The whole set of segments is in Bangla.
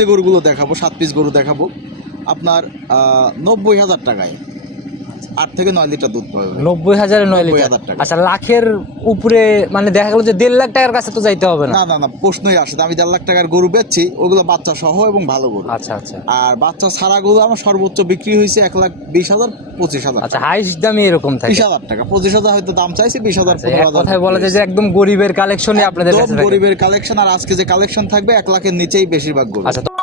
যে গরুগুলো দেখাবো সাত পিস গরু দেখাবো আপনার নব্বই হাজার টাকায়। আট থেকে নয় লিটার দুধ পাবে নব্বই হাজারে নয় লিটার। আচ্ছা লাখের উপরে মানে দেখা গেল যে দেড় লাখ টাকার কাছে তো যাইতে হবে না? না না প্রশ্নই আসে আমি দেড় লাখ টাকার গরু বেচছি ওগুলো বাচ্চা সহ এবং ভালো গরু। আচ্ছা আচ্ছা। আর বাচ্চা ছাড়া গরু আমার সর্বোচ্চ বিক্রি হয়েছে এক লাখ বিশ হাজার পঁচিশ হাজার আচ্ছা হাইস্ট দামি এরকম থাকে। বিশ হাজার টাকা পঁচিশ হাজার হয়তো দাম চাইছে বিশ হাজার আচ্ছা, হাজার কথায় বলা যায় যে একদম গরিবের কালেকশনই আপনাদের কাছে গরিবের কালেকশন আর আজকে যে কালেকশন থাকবে এক লাখের নিচেই বেশিরভাগ গরু। আচ্ছা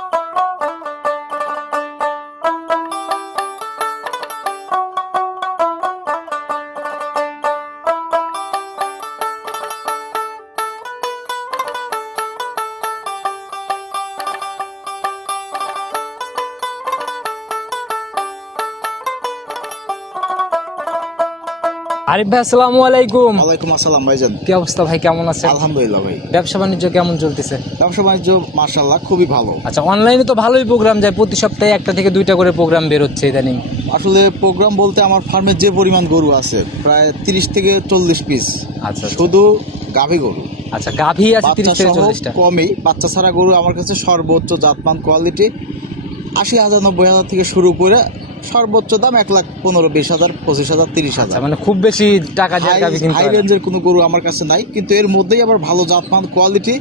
আরিফ ভাই আসসালামু আলাইকুম। ওয়ালাইকুম আসসালাম ভাইজান। কি অবস্থা ভাই কেমন আছে আলহামদুলিল্লাহ ভাই। ব্যবসা বাণিজ্য কেমন চলতেছে? ব্যবসা বাণিজ্য মার্শাল্লাহ খুবই ভালো। আচ্ছা অনলাইনে তো ভালোই প্রোগ্রাম যায় প্রতি সপ্তাহে একটা থেকে দুইটা করে প্রোগ্রাম বেরোচ্ছে ইদানিং। আসলে প্রোগ্রাম বলতে আমার ফার্মে যে পরিমাণ গরু আছে প্রায় তিরিশ থেকে চল্লিশ পিস আচ্ছা আচ্ছা। শুধু গাভী গরু। আচ্ছা গাভী আছে তিরিশ বাচ্চা থেকে সহ চল্লিশটা। কমই বাচ্চা ছাড়া গরু আমার কাছে সর্বোচ্চ জাতমান কোয়ালিটি আশি হাজার নব্বই হাজার থেকে শুরু করে সর্বোচ্চ দাম এক লাখ পনেরো বিশ হাজার পঁচিশ হাজার তিরিশ আচ্ছা হাজার। মানে খুব বেশি টাকা হাই রেঞ্জের কোনো গরু আমার কাছে নাই কিন্তু এর মধ্যেই আবার ভালো জাতমান কোয়ালিটি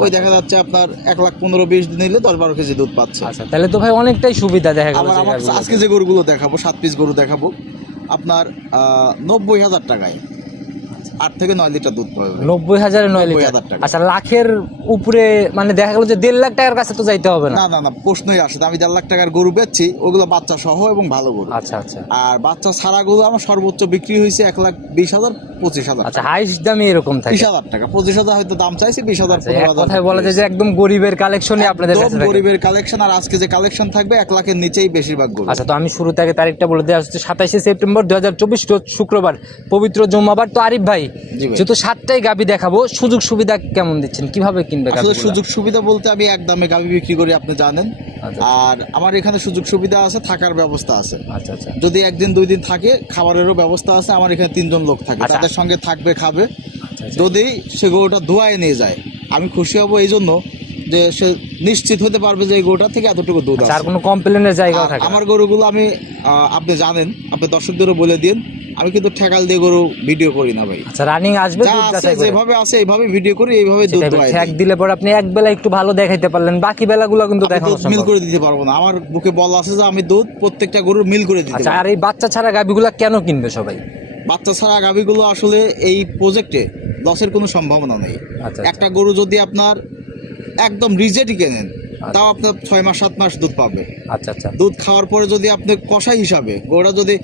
ওই দেখা যাচ্ছে আপনার এক লাখ পনেরো বিশ নিলে দশ বারো কেজি দুধ পাচ্ছে। আচ্ছা তাহলে তো ভাই অনেকটাই সুবিধা দেখা গেল আমার আজকে যে গরুগুলো দেখাবো সাত পিস গরু দেখাবো আপনার নব্বই হাজার টাকায়। আট থেকে নয় লিটার দুধ পাবে নব্বই হাজারে নয় লিটার। আচ্ছা লাখের উপরে মানে দেখা গেল যে দেড় লাখ টাকার কাছে তো যাইতে হবে না? না না প্রশ্নই আসে আমি দেড় লাখ টাকার গরু বেচছি ওগুলো বাচ্চা সহ এবং ভালো গরু। আচ্ছা আচ্ছা। আর বাচ্চা ছাড়া গরু আমার সর্বোচ্চ বিক্রি হয়েছে এক লাখ বিশ হাজার পঁচিশ হাজার আচ্ছা হাইস্ট দামি এরকম থাকে। বিশ হাজার টাকা। পঁচিশ হাজার হয়তো দাম চাইছে বিশ হাজার আচ্ছা, কথায় বলা যায় যে একদম গরিবের কালেকশনই আপনাদের কাছে গরিবের কালেকশন আর আজকে যে কালেকশন থাকবে এক লাখের নিচেই বেশিরভাগ গরু। আচ্ছা তো আমি শুরু থেকে তারিখটা বলে দেওয়া হচ্ছে সাতাশে সেপ্টেম্বর দু হাজার চব্বিশ শুক্রবার পবিত্র জুম্মাবার। তো আরিফ ভাই। যেহেতু সাতটাই গাবি দেখাবো সুযোগ সুবিধা কেমন দিচ্ছেন? কীভাবে কিনবে সুযোগ সুবিধা বলতে আমি এক দামে গাভি বিক্রি করি আপনি জানেন। আচ্ছা। আর আমার এখানে সুযোগ সুবিধা আছে থাকার ব্যবস্থা আছে। আচ্ছা আচ্ছা। যদি একদিন দুই দিন থাকে খাবারেরও ব্যবস্থা আছে আমার এখানে তিনজন লোক থাকে আচ্ছা। তাদের সঙ্গে থাকবে খাবে। আচ্ছা। যদি সে গরুটা ধোয়ায় নিয়ে যায় আমি খুশি হব এই জন্য যে সে নিশ্চিত হতে পারবে যে এই গরুটা থেকে এতটুকু দুধ আর কোনো কমপ্লেনের থাকে আমার গরুগুলো আমি আপনি জানেন আপনি দর্শকদেরও বলে দিন আমি কিন্তু ঠেকাল দিয়ে গরু ভিডিও করি না ভাই। আচ্ছা রানিং আসবে দুধ আছে যাচাই করে। যেভাবে আছে এইভাবে ভিডিও করি এইভাবে দুধ ভাই, দোয়াই ঠ্যাক দিই। দিলে পরে আপনি এক বেলা একটু ভালো দেখাইতে পারলেন বাকি বেলাগুলো কিন্তু দেখানো দুধ মিল করে দিতে পারব না আমার বুকে বল আছে যে আমি দুধ প্রত্যেকটা গরুর মিল করে দিতে আচ্ছা আর এই বাচ্চা ছাড়া গাভিগুলা কেন কিনবে সবাই? বাচ্চা ছাড়া গাভিগুলো আসলে এই প্রজেক্টে লসের কোনো সম্ভাবনা নেই। আচ্ছা একটা গরু যদি আপনার একদম রিজেটই কেনেন তাও আপনার ছয় মাস সাত মাস দুধ পাবে। আচ্ছা আচ্ছা। দুধ খাওয়ার পরে যদি আপনি কষাই হিসাবে গরুটা যদি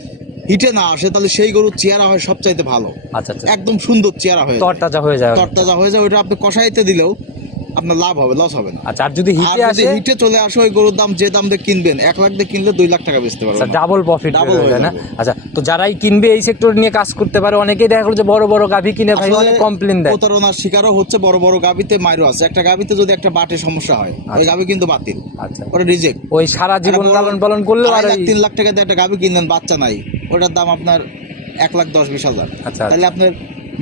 হিটে না আসে তাহলে সেই গরুর চেহারা হয় সবচাইতে ভালো। আচ্ছা আচ্ছা। একদম সুন্দর চেহারা হয়ে। তরতাজা হয়ে যায়। তরতাজা হয়ে যায় ওইটা আপনি কষাইতে দিলেও আপনার লাভ হবে লস হবে না। আচ্ছা আর যদি হিটে আসে? হিটে চলে আসে ওই গরুর দাম যে দাম দিয়ে কিনবেন এক লাখ দিয়ে কিনলে দুই লাখ টাকা বেচতে পারবেন ডাবল প্রফিট Double হয়ে যায় না? আচ্ছা তো যারাই কিনবে এই সেক্টর নিয়ে কাজ করতে পারে অনেকেই দেখা গেলো যে বড় বড় গাভি কিনে ভাই অনেক কমপ্লেন দেয়। প্রতারণার শিকারও হচ্ছে বড় বড় গাবিতে মাইরো আছে। একটা গাবিতে যদি একটা বাটে সমস্যা হয় ওই আচ্ছা। গাবি কিন্তু বাতিল। আচ্ছা। ওটা রিজেক্ট ওই সারা জীবন লালন পালন করলে আর তিন লাখ টাকা দিয়ে একটা গাবি কিনলেন বাচ্চা নাই। ওটার দাম আপনার এক লাখ দশ বিশ হাজার। আচ্ছা তাহলে আপনার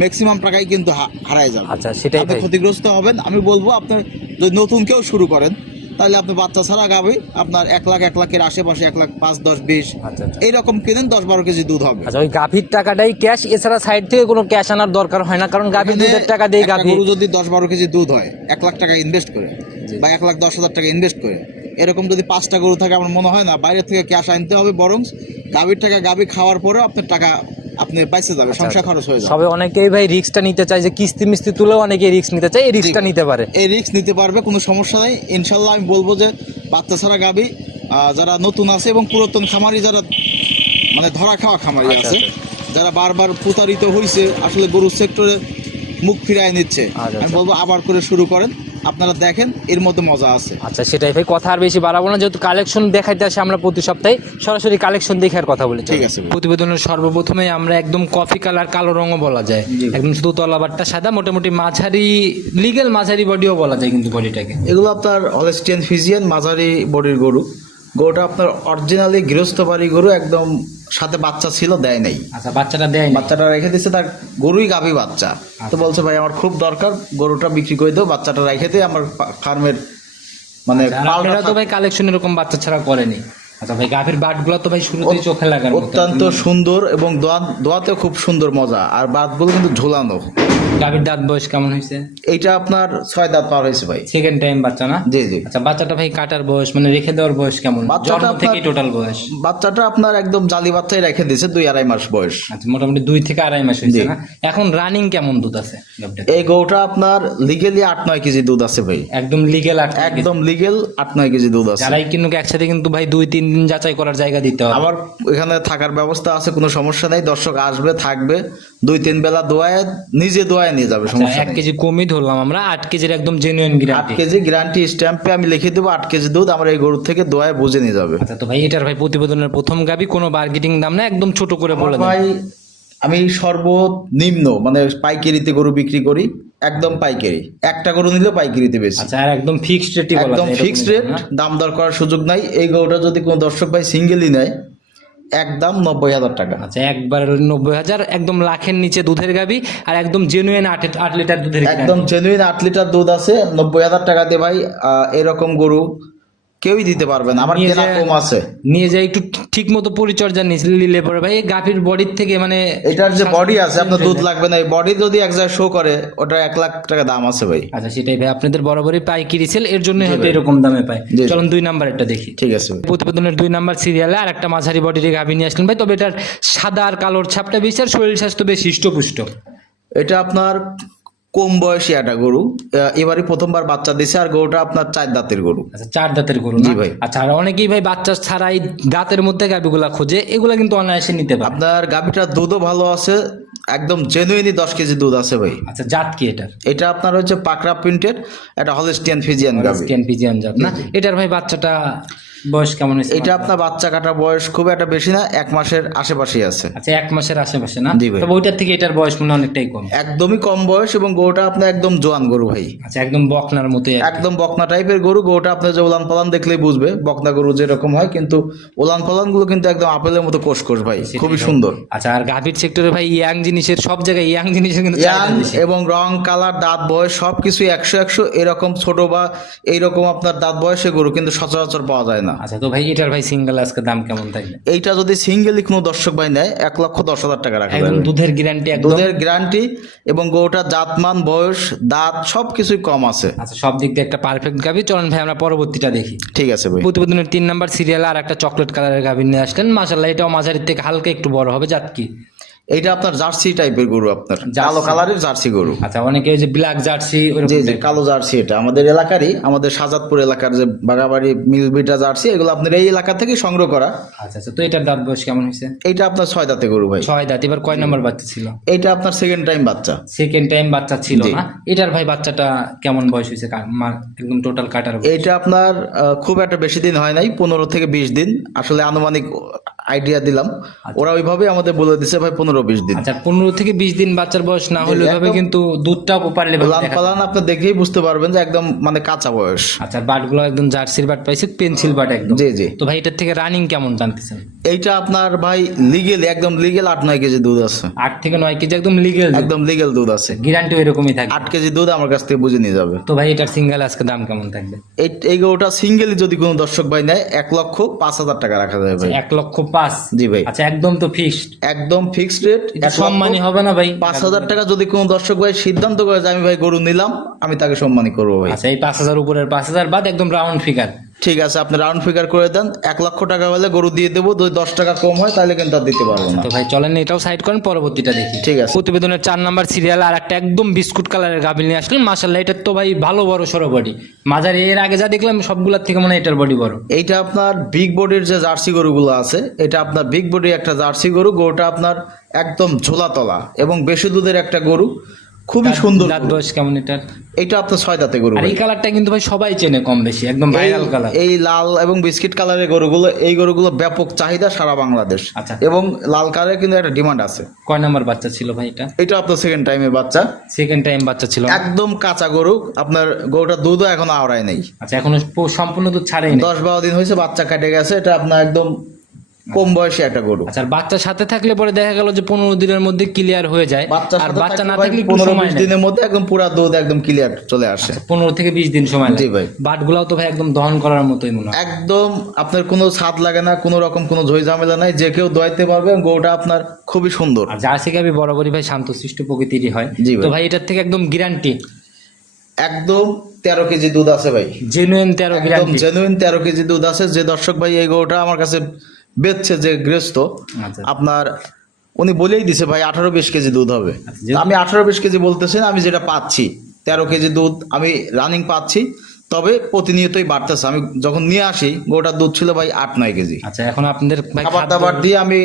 ম্যাক্সিমাম টাকাই কিন্তু হারায় যাবে। আচ্ছা সেটাই আপনি ক্ষতিগ্রস্ত হবেন। আমি বলব আপনি যদি নতুন কেউ শুরু করেন তাহলে আপনি বাচ্চা ছাড়া গাবি আপনার এক লাখ এক লাখের আশেপাশে এক লাখ পাঁচ দশ বিশ আচ্ছা আচ্ছা। এইরকম কিনেন দশ বারো কেজি দুধ হবে। আচ্ছা ওই গাভীর টাকাটাই ক্যাশ এছাড়া সাইড থেকে কোনো ক্যাশ আনার দরকার হয় না কারণ গাভীর দুধের টাকা দিয়ে একটা গাভী যদি দশ বারো কেজি দুধ হয় এক লাখ টাকা ইনভেস্ট করে বা এক লাখ দশ হাজার টাকা ইনভেস্ট করে এরকম যদি পাঁচটা গরু থাকে আমার মনে হয় না বাইরে থেকে ক্যাশ আনতে হবে বরং গাভীর টাকা গাভী খাওয়ার পরেও আপনার টাকা আপনি পাইছে যাবে সংসার খরচ হয়ে যাবে। সবে অনেকেই ভাই রিক্সটা নিতে চায় যে কিস্তি মিস্তি তুলেও অনেকে রিক্স নিতে চায় এই রিক্সটা নিতে পারে। এই রিস্ক নিতে পারবে কোনো সমস্যা নেই। ইনশাল্লাহ আমি বলব যে বাচ্চা ছাড়া গাভী যারা নতুন আছে এবং পুরাতন খামারি যারা মানে ধরা খাওয়া খামারি আচ্ছা, আছে যারা বারবার প্রতারিত হয়েছে আসলে গরুর সেক্টরে মুখ ফিরায় নিচ্ছে। আচ্ছা, আমি আচ্ছা। বলব আবার করে শুরু করেন। আপনারা দেখেন এর মধ্যে মজা আছে। আচ্ছা সেটাই ভাই কথা আর বেশি বাড়াবো না। যেহেতু কালেকশন দেখাইতে আসে আমরা প্রতি সপ্তাহে সরাসরি কালেকশন দেখার কথা বলি ঠিক আছে প্রতিবেদনের সর্বপ্রথমে আমরা একদম কফি কালার কালো রঙও বলা যায়। একদম শুধু তলাবারটা সাদা মোটামুটি মাঝারি লিগেল মাঝারি বডিও বলা যায় কিন্তু বডিটাকে এগুলো আপনার অলেস্টিয়ান ফিজিয়ান মাঝারি বডির গরু। গরুটা আপনার অরিজিনালি গৃহস্থ বাড়ি গরু একদম সাথে বাচ্চা ছিল দেয় নাই। আচ্ছা বাচ্চাটা দেয় বাচ্চাটা রেখে দিচ্ছে তার গরুই গাভী বাচ্চা। তো বলছে ভাই আমার খুব দরকার গরুটা বিক্রি করে দাও বাচ্চাটা রেখে দিয়ে আমার ফার্মের মানে পালটা তো ভাই কালেকশন এরকম বাচ্চা ছাড়া করেনি। আচ্ছা ভাই গাভীর বাটগুলো তো ভাই শুরুতেই চোখে লাগার অত্যন্ত সুন্দর এবং দোয়া দোয়াতে খুব সুন্দর মজা আর বাদগুলো কিন্তু ঝোলানো। গাভীর দাঁত বয়স কেমন হয়েছে? এইটা আপনার ছয় দাঁত পার হয়েছে ভাই। সেকেন্ড টাইম বাচ্চা না? জি জি। আচ্ছা বাচ্চাটা ভাই কাটার বয়স মানে রেখে দেওয়ার বয়স কেমন? বাচ্চাটা জন্ম থেকে টোটাল বয়স? বাচ্চাটা আপনার একদম জালি বাচ্চাই রেখে দিয়েছে দুই আড়াই মাস বয়স। আচ্ছা মোটামুটি দুই থেকে আড়াই মাস হয়েছে না? এখন রানিং কেমন দুধ আছে এই গৌটা আপনার লিগেলি আট নয় কেজি দুধ আছে ভাই। একদম লিগেল আর একদম লিগেল আট নয় কেজি দুধ আছে। যারাই কিন্তু একসাথে কিন্তু ভাই দুই তিন দিন যাচাই করার জায়গা দিতে হবে। আবার এখানে থাকার ব্যবস্থা আছে কোনো সমস্যা নেই। দর্শক আসবে থাকবে দুই তিন বেলা দোয়ায় নিজে দোয়ায় নিয়ে যাবে আচ্ছা, সমস্যা এক কেজি কমই ধরলাম আমরা আট কেজির একদম জেনুইন আট কেজি গ্যারান্টি স্ট্যাম্পে আমি লিখে দেবো আট কেজি দুধ আমার এই গরুর থেকে দোয়ায় বুঝে নিয়ে যাবে। আচ্ছা তো ভাই এটার ভাই প্রতিবেদনের প্রথম গাবি কোনো বার্গেটিং দাম না একদম ছোট করে বলে ভাই আমি সর্বনিম্ন মানে পাইকারিতে গরু বিক্রি করি একদম পাইকারি। একটা গরু নিলে পাইকারিতে বেশি। আচ্ছা আর একদম ফিক্সড রেটই একদম ফিক্সড রেট দাম দর করার সুযোগ নাই। এই গরুটা যদি কোনো দর্শক ভাই সিঙ্গেলই নেয় একদম নব্বই হাজার টাকা। আচ্ছা একবার নব্বই হাজার একদম লাখের নিচে দুধের গাবি আর একদম জেনুইন আট আট লিটার দুধের একদম জেনুইন আট লিটার দুধ আছে নব্বই হাজার টাকা দিয়ে ভাই। আহ, এরকম গরু কেউই দিতে পারবে না আমার কেনা কম আছে। নিয়ে যাই একটু ঠিক মতো পরিচর্যা নিলে পরে। ভাই এই গাভীর বডির থেকে মানে এটার যে বডি আছে আপনার দুধ লাগবে না এই বডি যদি এক জায়গায় শো করে ওটা এক লাখ টাকা দাম আছে ভাই। আচ্ছা সেটাই ভাই আপনাদের বরাবরই পাইকারি সেল এর জন্য হয়তো এরকম দামে পায় চলুন দুই নাম্বার নাম্বারটা দেখি। ঠিক আছে। প্রতিবেদনের দুই নাম্বার সিরিয়ালে আর একটা মাঝারি বডির গাভী নিয়ে আসলেন ভাই তবে এটার সাদা আর কালোর ছাপটা বেশি আর শরীর স্বাস্থ্য বেশ হৃষ্টপুষ্ট। এটা আপনার কম বয়সী একটা গরু। এবারে প্রথমবার বাচ্চা দিছে আর গরুটা আপনার চার দাঁতের গরু। আচ্ছা চার দাঁতের গরু জি ভাই। আচ্ছা আর অনেকেই ভাই বাচ্চা ছাড়াই দাঁতের মধ্যে গাভীগুলা খোঁজে এগুলা কিন্তু অনায়াসে নিতে পারে। আপনার গাভিটার দুধও ভালো আছে একদম জেনুইনই দশ কেজি দুধ আছে ভাই। আচ্ছা জাত কি এটার? এটা আপনার হচ্ছে পাকড়া প্রিন্টেড একটা হলস্টিয়ান ফিজিয়ান গাভি। স্ক্যান পিজিয়ান জাত না? এটার ভাই বাচ্চাটা বয়স কেমন হয়েছে এটা আপনার বাচ্চা কাটা বয়স খুব একটা বেশি না এক মাসের আশেপাশেই আছে। আচ্ছা এক মাসের আশেপাশে না? জি ভাই। তবে ওইটার থেকে এটার বয়স মনে হয় অনেকটাই কম। একদমই কম বয়স এবং গরুটা আপনার একদম জোয়ান গরু ভাই। আচ্ছা একদম বকনার মতোই আর কি। একদম বকনা টাইপের গরু গরুটা আপনার যে ওলান পালান দেখলেই বুঝবে বকনা গরু যেরকম হয় কিন্তু ওলান পালানগুলো কিন্তু একদম আপেলের মতো কোষ কোষ ভাই খুবই সুন্দর। আচ্ছা আর গাভীর সেক্টরে ভাই ইয়াং জিনিসের সব জায়গায় ইয়াং জিনিসের কিন্তু ইয়াং চাহিদা বেশি। এবং রং কালার দাঁত বয়স সবকিছু একশো একশো এরকম ছোট বা এইরকম আপনার দাঁত বয়সে গরু কিন্তু সচরাচর পাওয়া যায় না। আচ্ছা তো ভাই এটার ভাই সিঙ্গেল আজকে দাম কেমন থাকবে? এইটা যদি সিঙ্গেলি কোনো দর্শক ভাই নেয় এক লক্ষ দশ হাজার টাকা রাখা একদম দুধের গ্যারান্টি দুধের গ্যারান্টি এবং গরুটার জাতমান বয়স দাঁত সবকিছুই কম আছে। আচ্ছা সব দিক দিয়ে একটা পারফেক্ট গাভী। চলেন ভাই আমরা পরবর্তীটা দেখি। ঠিক আছে ভাই। প্রতিবেদনের তিন নাম্বার সিরিয়াল আর একটা চকলেট কালারের গাভী নিয়ে আসলেন। মাসাল্লাহ এটাও মাঝারির থেকে হালকা একটু বড় হবে জাত কি? এইটা আপনার জার্সি টাইপের গরু আপনার। কালো কালারের জার্সি গরু। আচ্ছা অনেকে যে ব্ল্যাক জার্সি জি জি কালো জার্সি এটা। আমাদের এলাকারই আমাদের সাজাদপুর এলাকার যে বাগাবাড়ি মিলবিটা জার্সি এগুলো আপনার এই এলাকা থেকে সংগ্রহ করা। আচ্ছা আচ্ছা তো এটার দাঁত বয়স কেমন হয়েছে? এইটা আপনার ছয় দাঁতে গরু ভাই। ছয় দাঁত এবার কয় নাম্বার বাচ্চা ছিল? এটা আপনার সেকেন্ড টাইম বাচ্চা। সেকেন্ড টাইম বাচ্চা ছিল না। এটার ভাই বাচ্চাটা কেমন বয়স হয়েছে? একদম টোটাল কাটার? এইটা আপনার খুব একটা বেশি দিন হয় নাই পনেরো থেকে বিশ দিন। আসলে আনুমানিক আইডিয়া দিলাম। ওরা ওইভাবে আমাদের বলে দিছে ভাই পনেরো বিশ দিন। আচ্ছা পনেরো থেকে বিশ দিন বাচ্চার বয়স না হলে ভাবে কিন্তু দুধটাও প্রপার লেভেল লান পালান আপনি দেখেই বুঝতে পারবেন যে একদম মানে কাঁচা বয়স। আচ্ছা বাটগুলো একদম জার্সির বাট পাইছে পেন্সিল বাট একদম। জি জি। তো ভাই এটার থেকে রানিং কেমন জানতেছেন? এইটা আপনার ভাই লিগেল একদম লিগেল আট নয় কেজি দুধ আছে। আট থেকে নয় কেজি একদম লিগেল একদম লিগেল দুধ আছে। গ্যারান্টি এরকমই থাকে। আট কেজি দুধ আমার কাছ থেকে বুঝে নিয়ে যাবে। তো ভাই এটার সিঙ্গেল আজকে দাম কেমন থাকবে? এই এই গরুটা সিঙ্গেলি যদি কোনো দর্শক ভাই নেয় এক লক্ষ পাঁচ হাজার টাকা রাখা যাবে এক লক্ষ পাঁচ জি ভাই। আচ্ছা একদম তো ফিক্সড একদম ফিক্সড রেট সম্মানী হবে না ভাই? পাঁচ হাজার টাকা যদি কোনো দর্শক ভাই সিদ্ধান্ত করে যে আমি ভাই গরু নিলাম আমি তাকে সম্মানী করব ভাই। আচ্ছা এই পাঁচ হাজার উপরের পাঁচ হাজার বাদ একদম রাউন্ড ফিগার ঠিক আছে আপনি রাউন্ড ফিগার করে দেন। এক লক্ষ টাকা হলে গরু দিয়ে দেবো যদি দশ টাকা কম হয় তাহলে কিন্তু আর দিতে পারব না। তো ভাই চলেন এটাও সাইড করেন পরবর্তীটা দেখি। ঠিক আছে। প্রতিবেদনের চার নাম্বার সিরিয়াল আর একটা একদম বিস্কুট কালারের গাবিল নিয়ে আসলেন। মাসাল্লাহ এটার তো ভাই ভালো বড় সড়ো বডি মাঝারি এর আগে যা দেখলাম সবগুলোর থেকে মনে হয় এটার বডি বড়। এইটা আপনার বিগ বডির যে জার্সি গরুগুলো আছে এটা আপনার বিগ বডির একটা জার্সি গরু। গরুটা আপনার একদম ঝোলাতলা এবং বেশি দুধের একটা গরু। খুবই সুন্দর দাঁত। বয়স কেমন এটার? এটা আপনার ছয় দাঁতে গরু আর এই কালারটা কিন্তু ভাই সবাই চেনে কম বেশি একদম ভাইরাল কালার এই লাল এবং বিস্কিট কালারের গরুগুলো এই গরুগুলো ব্যাপক চাহিদা সারা বাংলাদেশ। আচ্ছা। এবং লাল কালারের কিন্তু একটা ডিমান্ড আছে। কয় নাম্বার বাচ্চা ছিল ভাই এটা? এটা আপনার সেকেন্ড টাইমের বাচ্চা। সেকেন্ড টাইম বাচ্চা ছিল একদম কাঁচা গরু। আপনার গরুটা দুধও এখন আওড়ায় নেই। আচ্ছা এখনও সম্পূর্ণ দুধ ছাড়েই না দশ বারো দিন হয়েছে বাচ্চা কেটে গেছে। এটা আপনার একদম কম বয়সে একটা গরু। আচ্ছা আর বাচ্চার সাথে থাকলে পরে দেখা গেল যে পনেরো দিনের মধ্যে ক্লিয়ার হয়ে যায়। আর বাচ্চা না থাকলে পনেরো বিশ দিনের মধ্যে একদম পুরা দুধ একদম ক্লিয়ার চলে আসে। পনেরো থেকে বিশ দিন সময় জি ভাই। বাটগুলাও তো ভাই একদম দহন করার মতোই মনে হয়। একদম আপনার কোনো স্বাদ লাগে না কোনো রকম কোনো ঝই ঝামেলা নাই যে কেউ দোয়াইতে পারবে গরুটা আপনার খুবই সুন্দর। আর জার্সি গাবি বরাবরই ভাই শান্তশিষ্ট প্রকৃতিরই হয়। তো ভাই এটার থেকে একদম গ্যারান্টি একদম তেরো কেজি দুধ আছে ভাই। জেনুইন তেরো একদম গ্যারান্টি জেনুইন তেরো কেজি দুধ আছে। যে দর্শক ভাই এই গরুটা আমার কাছে বেচছে যে গৃহস্থ আচ্ছা। আপনার উনি বলেই দিছে ভাই আঠারো বিশ কেজি দুধ হবে। আমি আঠারো বিশ কেজি বলতেছি না আমি যেটা পাচ্ছি তেরো কেজি দুধ আমি রানিং পাচ্ছি। তবে প্রতিনিয়তই বাড়তেছে। আমি যখন নিয়ে আসি গরুটার দুধ ছিল ভাই আট নয় কেজি। আচ্ছা এখন আপনাদের খাবার দাবার দিয়ে আমি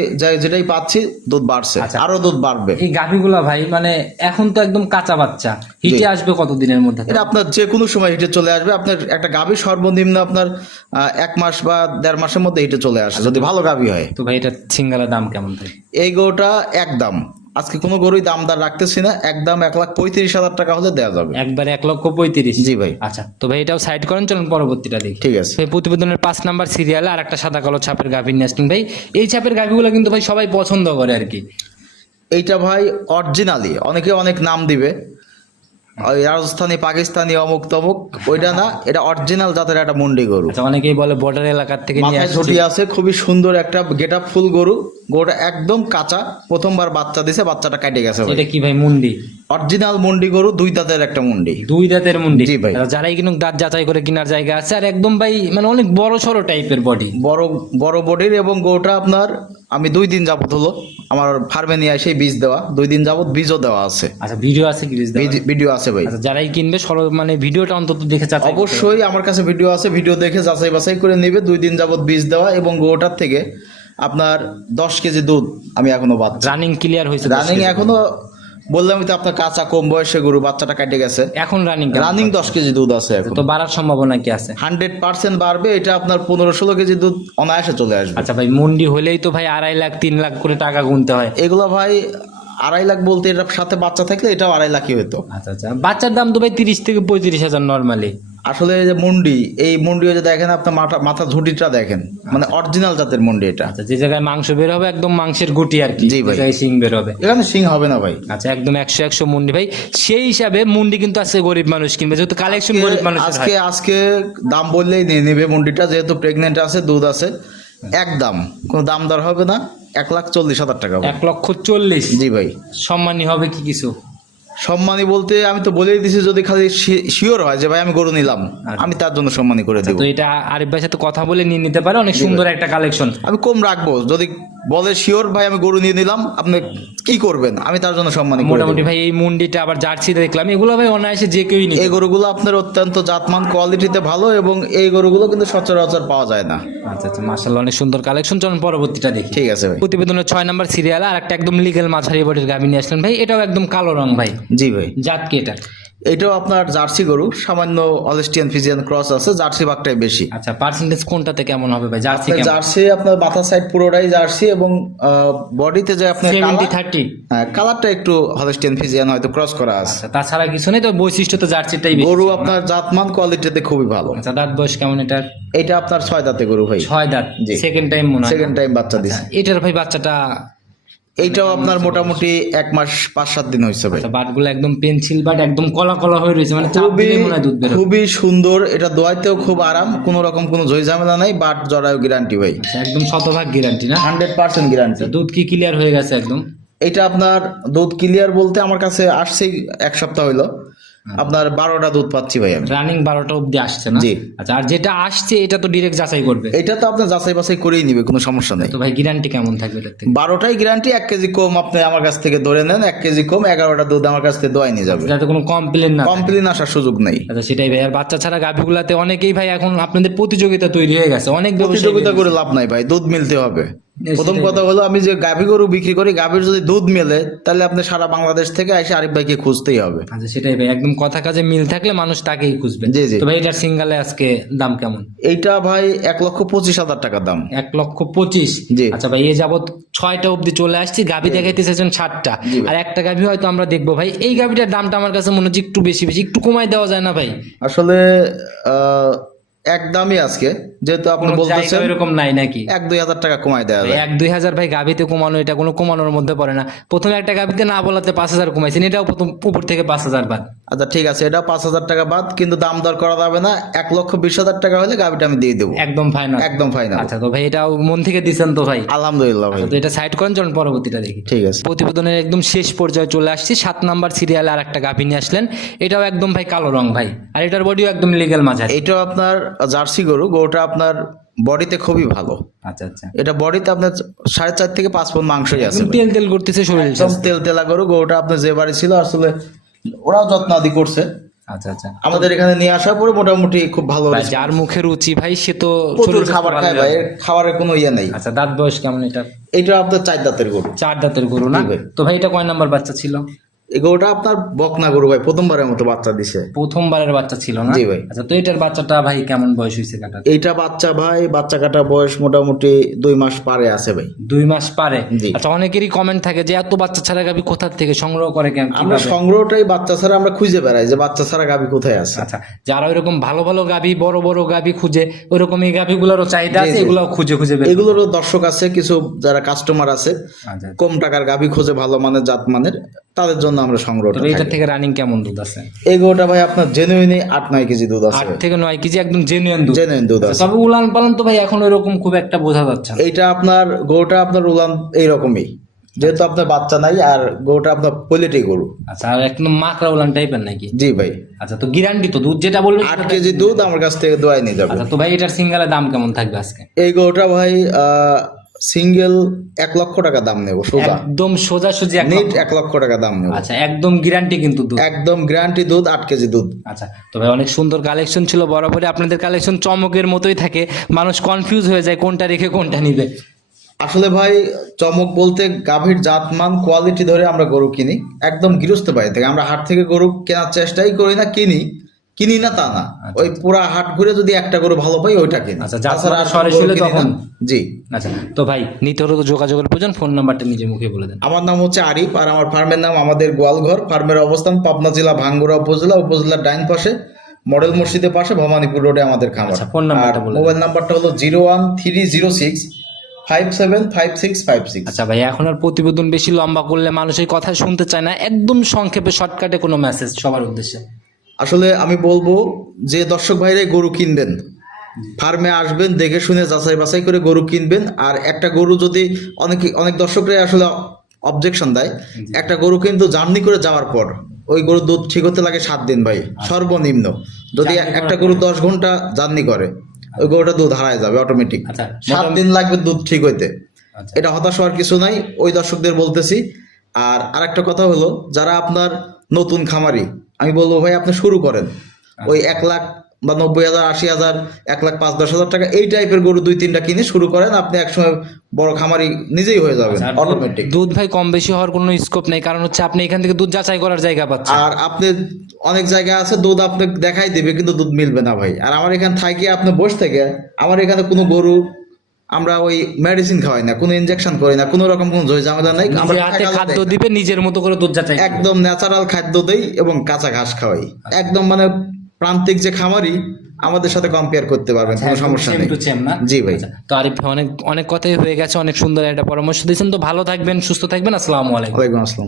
যেটাই পাচ্ছি দুধ বাড়ছে। আচ্ছা। আরও দুধ বাড়বে। এই গাভিগুলা ভাই মানে এখন তো একদম কাঁচা বাচ্চা। হিটে আসবে কত দিনের মধ্যে? এটা আপনার যে কোনো সময় হিটে চলে আসবে। আপনার একটা গাভী সর্বনিম্ন আপনার এক মাস বা দেড় মাসের মধ্যে হিটে চলে আসে। যদি ভালো গাভী হয়। তো ভাই এটা সিঙ্গালের দাম কেমন এই গরুটা একদম আজকে কোনো গরুই দামদার রাখতেছি না একদম এক লাখ পঁয়ত্রিশ হাজার টাকা হলে দেওয়া যাবে। একবার এক লক্ষ পঁয়ত্রিশ। জি ভাই। আচ্ছা তো ভাই এটাও সাইড করেন চলুন পরবর্তীটা দেখি। ঠিক আছে। ভাই প্রতিবেদনের পাঁচ নাম্বার সিরিয়ালে আর একটা সাদা কালো ছাপের গাভীর নিয়ে আসলেন ভাই। এই ছাপের গাভীগুলো কিন্তু ভাই সবাই পছন্দ করে আর কি। এইটা ভাই অরিজিনালি অনেকে অনেক নাম দিবে। রাজস্থানি পাকিস্তানি অমুক তমুক ওইটা না এটা অরিজিনাল জাতের একটা মুন্ডি গরু। আচ্ছা অনেকেই বলে বর্ডার এলাকার থেকে নিয়ে মাথায় ঝুটি আছে খুবই সুন্দর একটা গেট ফুল গরু। গরুটা একদম কাঁচা প্রথমবার বাচ্চা দিছে বাচ্চাটা কেটে গেছে এটা কি ভাই মুন্ডি? অরিজিনাল মুন্ডি গরু দুই দাঁতের একটা মুন্ডি। দুই দাঁতের মুন্ডি। জি ভাই। যারাই কিন্তু দাঁত যাচাই করে কেনার জায়গা আছে আর একদম ভাই মানে অনেক বড় সড়ো টাইপের বডি বড় বড় বডির এবং গরুটা আপনার আমি দুই দিন যাবত হলো আমার ফার্মে নিয়ে এসে বীজ দেওয়া দুই দিন যাবত বীজও দেওয়া আছে। আচ্ছা ভিডিও আছে কি ভিডিও আছে ভাই। আচ্ছা যারাই কিনবে সরো মানে ভিডিওটা অন্তত দেখে যাচাই অবশ্যই আমার কাছে ভিডিও আছে ভিডিও দেখে যাচাই বাছাই করে নেবে দুই দিন যাবত বীজ দেওয়া এবং গরুটার থেকে আপনার দশ কেজি দুধ আমি এখনও বাদ রানিং ক্লিয়ার হয়েছে রানিং এখনও বললাম তো আপনার কাঁচা কম বয়সে গরু বাচ্চাটা কেটে গেছে। এখন রানিং রানিং দশ কেজি দুধ আছে তো বাড়ার সম্ভাবনা কি আছে? হান্ড্রেড পার্সেন্ট বাড়বে এটা আপনার পনেরো ষোলো কেজি দুধ অনায়াসে চলে আসবে। আচ্ছা ভাই মন্ডি হলেই তো ভাই আড়াই লাখ তিন লাখ করে টাকা গুনতে হয়। এগুলো ভাই আড়াই লাখ বলতে এটা সাথে বাচ্চা থাকলে এটাও আড়াই লাখই হতো আচ্ছা আচ্ছা। বাচ্চার দাম তো ভাই তিরিশ থেকে পঁয়ত্রিশ হাজার নর্মালি আসলে এই যে মুন্ডি এই মুন্ডি যে দেখেন আপনার মাথা মাথা ঝুটিটা দেখেন। মানে অরিজিনাল জাতের মুন্ডি এটা। আচ্ছা যে জায়গায় মাংস বের হবে একদম মাংসের গুটি আর কি। জি ভাই। শিং বের হবে। এখানে সিং হবে না ভাই। আচ্ছা একদম একশো একশো মুন্ডি। ভাই সেই হিসাবে মুন্ডি কিন্তু আছে গরিব মানুষ কিনবে। যেহেতু কালেকশন গরিব মানুষ আজকে আজকে দাম বললেই নিয়ে নেবে মুন্ডিটা। যেহেতু প্রেগনেন্ট আছে দুধ আছে একদম কোনো দাম দর হবে না। এক লাখ চল্লিশ হাজার টাকা। এক লক্ষ চল্লিশ। জি ভাই। সম্মানী হবে কি কিছু? সম্মানী বলতে আমি তো বলেই দিছি যদি খালি শিওর হয় যে ভাই আমি গরু নিলাম আচ্ছা। আমি তার জন্য সম্মানী করে দেবো। তো এটা আরিফ ভাই সাথে কথা বলে নিয়ে নিতে পারে অনেক সুন্দর একটা কালেকশন আমি কম রাখব যদি বলে শিওর ভাই আমি গরু নিয়ে নিলাম আপনি কি করবেন? আমি তার জন্য সম্মানী মোটামুটি ভাই এই মুন্ডিটা আবার জার্সি দেখলাম। এগুলো ভাই অনায়াসে যে কেউই এই গরুগুলো আপনার অত্যন্ত জাতমান কোয়ালিটিতে ভালো এবং এই গরুগুলো কিন্তু সচরাচর পাওয়া যায় না। আচ্ছা আচ্ছা মার্শাল্লাহ অনেক সুন্দর কালেকশন। চলুন পরবর্তীটা দেখি। ঠিক আছে ভাই। প্রতিবেদনের ছয় নম্বর সিরিয়াল আর একটা একদম লিগেল মাঝারি বডির গাভী নিয়ে আসলেন ভাই। এটাও একদম কালো রং ভাই। জি ভাই। জাত কি এটা? এটাও আপনার জার্সি গরু সামান্য অলেস্টিয়ান ফিজিয়ান ক্রস আছে জার্সি ভাগটাই বেশি। আচ্ছা পার্সেন্টেজ কোনটাতে কেমন হবে ভাই? জার্সি জার্সি আপনার মাথা সাইড পুরোটাই জার্সি এবং বডিতে যে আপনার সেভেন্টি কালার থার্টি হ্যাঁ কালারটা একটু হলেস্টিয়ান ফিজিয়ান হয়তো ক্রস করা আছে। আচ্ছা তাছাড়া কিছু নেই তো? বৈশিষ্ট্য তো জার্সিটাই বেশি। গরু আপনার জাতমান কোয়ালিটিতে খুবই ভালো। আচ্ছা দাঁত বয়স কেমন এটা এটা আপনার ছয় দাঁতে গরু ভাই। ছয় দাঁত। জি। সেকেন্ড টাইম মনে হয় সেকেন্ড টাইম বাচ্চা দিছে। আচ্ছা, এটার ভাই বাচ্চাটা এইটাও আপনার মোটামুটি এক মাস পাঁচ সাত দিন হয়েছে ভাই। আচ্ছা, বাটগুলো একদম পেন্সিল বাট একদম কলা কলা হয়ে রয়েছে মানে খুবই দুধ খুবই সুন্দর এটা দোয়াইতেও খুব আরাম কোনো রকম কোনো জয় ঝামেলা নাই বাট জরায়ু গ্যারান্টি ভাই। আচ্ছা, একদম শতভাগ গ্যারান্টি না? হান্ড্রেড পার্সেন্ট গ্যারান্টি দুধ কি ক্লিয়ার হয়ে গেছে একদম? এটা আপনার দুধ ক্লিয়ার বলতে আমার কাছে আসছেই এক সপ্তাহ হইল। আপনার বারোটা দুধ পাচ্ছি ভাই আমি। রানিং বারোটা অব্দি আসছে না? জি। আচ্ছা আর যেটা আসছে এটা তো ডিরেক্ট যাচাই করবে। এটা তো আপনার যাচাই বাছাই করেই নিবে কোনো সমস্যা নেই। তো ভাই গ্যারান্টি কেমন থাকবে বারোটাই গ্যারান্টি এক কেজি কম আপনি আমার কাছ থেকে ধরে নেন এক কেজি কম এগারোটা দুধ আমার কাছ থেকে দোয়াই নিয়ে যাবে। যাতে কোনো কমপ্লেন না কমপ্লেন আসার সুযোগ নেই। আচ্ছা সেটাই ভাই আর বাচ্চা ছাড়া গাভিগুলাতে অনেকেই ভাই এখন আপনাদের প্রতিযোগিতা তৈরি হয়ে গেছে অনেক প্রতিযোগিতা করে লাভ নাই ভাই দুধ মিলতে হবে। প্রথম কথা হলো আমি যে গাভী গরু বিক্রি করি গাভীর যদি দুধ মেলে তাহলে আপনি সারা বাংলাদেশ থেকে এসে আরিফ ভাইকে খুঁজতেই হবে। আচ্ছা সেটাই ভাই। একদম কথা কাজে মিল থাকলে মানুষ তাকেই খুঁজবে। জি, জি। তো ভাই এটার সিঙ্গালে আজকে দাম কেমন? এইটা ভাই এক লক্ষ পঁচিশ হাজার টাকা দাম। এক লক্ষ পঁচিশ? জি। আচ্ছা ভাই এ যাবৎ ছয়টা অবধি চলে আসছি গাভী দেখাইতে চাইছেন ষাটটা আর একটা গাভী হয়তো আমরা দেখব ভাই। এই গাভীটার দামটা আমার কাছে মনে হচ্ছে একটু বেশি বেশি। একটু কমাই দেওয়া যায় না ভাই? আসলে আহ, একদমই আজকে যেহেতু আপনি বলতেছেন এরকম নাই নাকি? এক দুই হাজার টাকা কমাই দেওয়া যায়। এক দুই হাজার ভাই গাভিতে কমানো এটা কোনো কমানোর মধ্যে পড়ে না। প্রথমে একটা গাভিতে না বলাতে পাঁচ হাজার কমাইছেন এটাও প্রথম উপর থেকে পাঁচ হাজার বাদ। আচ্ছা ঠিক আছে এটা পাঁচ হাজার টাকা বাদ কিন্তু দাম দর করা যাবে না। এক লক্ষ বিশ হাজার টাকা হলে গাভিটা আমি দিয়ে দেবো। একদম ফাইনাল একদম ফাইনাল আচ্ছা তো ভাই এটাও মন থেকে দিচ্ছেন তো ভাই? আলহামদুলিল্লাহ ভাই। তো এটা সাইড করেন চলুন পরবর্তীটা দেখি। ঠিক আছে। প্রতিবেদনের একদম শেষ পর্যায়ে চলে আসছি। সাত নাম্বার সিরিয়ালে আর একটা গাভি নিয়ে আসলেন। এটাও একদম ভাই কালো রং ভাই। আর এটার বডিও একদম লিগেল মাঝারি। এইটাও আপনার জার্সি গরু গরুটা আপনার বডিতে খুবই ভালো। আচ্ছা আচ্ছা। এটা বডিতে আপনার সাড়ে চার থেকে পাঁচ পন মাংসই আছে তেল তেল করতেছে শরীর একদম তেল তেলা গরু গরুটা আপনার যে বাড়ি ছিল আসলে ওরাও যত্ন আদি করছে। আচ্ছা আচ্ছা। আমাদের এখানে নিয়ে আসার পরে মোটামুটি খুব ভালো যার মুখে রুচি ভাই সে তো প্রচুর খাবার খায় ভাই খাবারের কোনো ইয়ে নেই। আচ্ছা দাঁত বয়স কেমন এটা? এটা আপনার চার দাঁতের গরু। চার দাঁতের গরু না? তো ভাই এটা কয় নাম্বার বাচ্চা ছিল? এই গরুটা আপনার বকনা গরু ভাই প্রথমবারের মতো বাচ্চা দিছে। প্রথমবারের বাচ্চা ছিল না? জি ভাই। আচ্ছা তো এটার বাচ্চাটা ভাই কেমন বয়স হয়েছে কাটা এইটা বাচ্চা ভাই বাচ্চা কাটা বয়স মোটামুটি দুই মাস পারে আছে ভাই। দুই মাস পারে? আচ্ছা অনেকেরই কমেন্ট থাকে যে এত বাচ্চা ছাড়া গাবি কোথা থেকে সংগ্রহ করে কেন আমরা সংগ্রহটাই বাচ্চা ছাড়া আমরা খুঁজে বেড়াই যে বাচ্চা ছাড়া গাবি কোথায় আছে। আচ্ছা যারা ওইরকম ভালো ভালো গাবি বড় বড় গাবি খুঁজে ওইরকম এই গাবিগুলোরও চাহিদা আছে এগুলো খুঁজে খুঁজে এগুলোরও দর্শক আছে কিছু যারা কাস্টমার আছে আচ্ছা কম টাকার গাবি খুঁজে ভালো মানের জাত মানের তাদের জন্য আমরা সংগ্রহটা তবে এটার থেকে। রানিং কেমন দুধ আছে? এই গরুটা ভাই আপনার জেনুইনি আট নয় কেজি দুধ আছে। আট থেকে নয় কেজি একদম জেনুইন দুধ। জেনুইন দুধ আছে। তবে উলান পালন তো ভাই এখন ওইরকম খুব একটা বোঝা যাচ্ছে না। এইটা আপনার গরুটা আপনার উলান এইরকমই। যেহেতু আপনার বাচ্চা নাই আর গরুটা আপনার পোলেটি গরু। আচ্ছা আর একদম মাকড়া উলান টাইপের নাকি? জি ভাই। আচ্ছা তো গ্যারান্টি তো দুধ যেটা বলবেন আট কেজি দুধ আমার কাছ থেকে দোয়াই নিয়ে যাবে আচ্ছা তো ভাই এটার সিঙ্গেলের দাম কেমন থাকবে আজকে? এই গরুটা ভাই সিঙ্গেল এক লক্ষ টাকা দাম নেব সোজা। একদম সোজাসুজি এক নিট এক লক্ষ টাকা দাম নেব। আচ্ছা একদম গ্যারান্টি কিন্তু দুধ। একদম গ্যারান্টি দুধ আট কেজি দুধ। আচ্ছা তো ভাই অনেক সুন্দর কালেকশন ছিল বরাবরই আপনাদের কালেকশন চমকের মতোই থাকে। মানুষ কনফিউজ হয়ে যায় কোনটা রেখে কোনটা নিবে। আসলে ভাই চমক বলতে গাভীর জাতমান কোয়ালিটি ধরে আমরা গরু কিনি। একদম গৃহস্থ বাড়ি থেকে। আমরা হাট থেকে গরু কেনার চেষ্টাই করি না কিনি। কিনি না তা না। ওই পুরা হাট ঘুরে যদি একটা গরু ভালো পাই ওইটা কিনি। আচ্ছা, তাছাড়া সরাসরি তখন? জি। আচ্ছা তো ভাই নিতে হলে যোগাযোগের প্রয়োজন ফোন নাম্বারটা নিজে মুখে বলে দেন। আমার নাম হচ্ছে আরিফ আর আমার ফার্মের নাম আমাদের গোয়ালঘর। ফার্মের অবস্থান পাবনা জেলা ভাঙ্গুড়া উপজেলা উপজেলার ডাইন পাশে মডেল মসজিদের পাশে ভবানীপুর রোডে আমাদের খামার। আচ্ছা, ফোন নাম্বারটা বলে মোবাইল নাম্বারটা হলো zero one three zero six five seven five six five six. আচ্ছা ভাই এখন আর প্রতিবেদন বেশি লম্বা করলে মানুষের কথা শুনতে চায় না। একদম সংক্ষেপে শর্টকাটে কোনো মেসেজ সবার উদ্দেশ্যে। আসলে আমি বলব যে দর্শক ভাইরাই গরু কিনবেন। ফার্মে আসবেন দেখে শুনে যাচাই বাছাই করে গরু কিনবেন। আর একটা গরু যদি অনেক অনেক দর্শকরাই আসলে অবজেকশন দেয় একটা গরু কিন্তু জার্নি করে যাওয়ার পর ওই গরুর দুধ ঠিক হতে লাগে সাত দিন ভাই সর্বনিম্ন। যদি একটা গরু দশ ঘণ্টা জার্নি করে ওই গরুটা দুধ হারায় যাবে অটোমেটিক আচ্ছা সাত দিন লাগবে দুধ ঠিক হইতে। আচ্ছা। এটা হতাশ হওয়ার কিছু নাই ওই দর্শকদের বলতেছি। আর আরেকটা কথা হলো যারা আপনার নতুন খামারি আমি বলব ভাই আপনি শুরু করেন। ওই এক লাখ বা নব্বই হাজার আশি হাজার এক লাখ পাঁচ দশ হাজার টাকা এই টাইপের গরু দুই তিনটা কিনে শুরু করেন আপনি একসময় বড় খামারি নিজেই হয়ে যাবেন অটোমেটিক দুধ ভাই কম বেশি হওয়ার কোনো স্কোপ নেই কারণ হচ্ছে আপনি এখান থেকে দুধ যাচাই করার জায়গা পাচ্ছেন। আর আপনি অনেক জায়গা আছে দুধ আপনি দেখাই দিবে কিন্তু দুধ মিলবে না ভাই। আর আমার এখানে থাকি আপনি বসে থেকে আমার এখানে কোনো গরু আমরা ওই মেডিসিন খাওয়াই না কোনো ইনজেকশন করি না কোনো রকম কোনো জয় ঝামেলা নাই আমরা হাতে খাদ্য দিবে নিজের মতো করে দুধ যাচাই একদম ন্যাচারাল খাদ্য দেই এবং কাঁচা ঘাস খাওয়াই। একদম মানে প্রান্তিক যে খামারি আমাদের সাথে কম্পেয়ার করতে পারবেন কোনো সমস্যা নেই? জি ভাই। আচ্ছা, তো আরিফ অনেক অনেক কথাই হয়ে গেছে অনেক সুন্দর একটা পরামর্শ দিয়েছেন। তো ভালো থাকবেন সুস্থ থাকবেন আসসালামু আলাইকুম। ওয়ালাইকুম আসসালাম।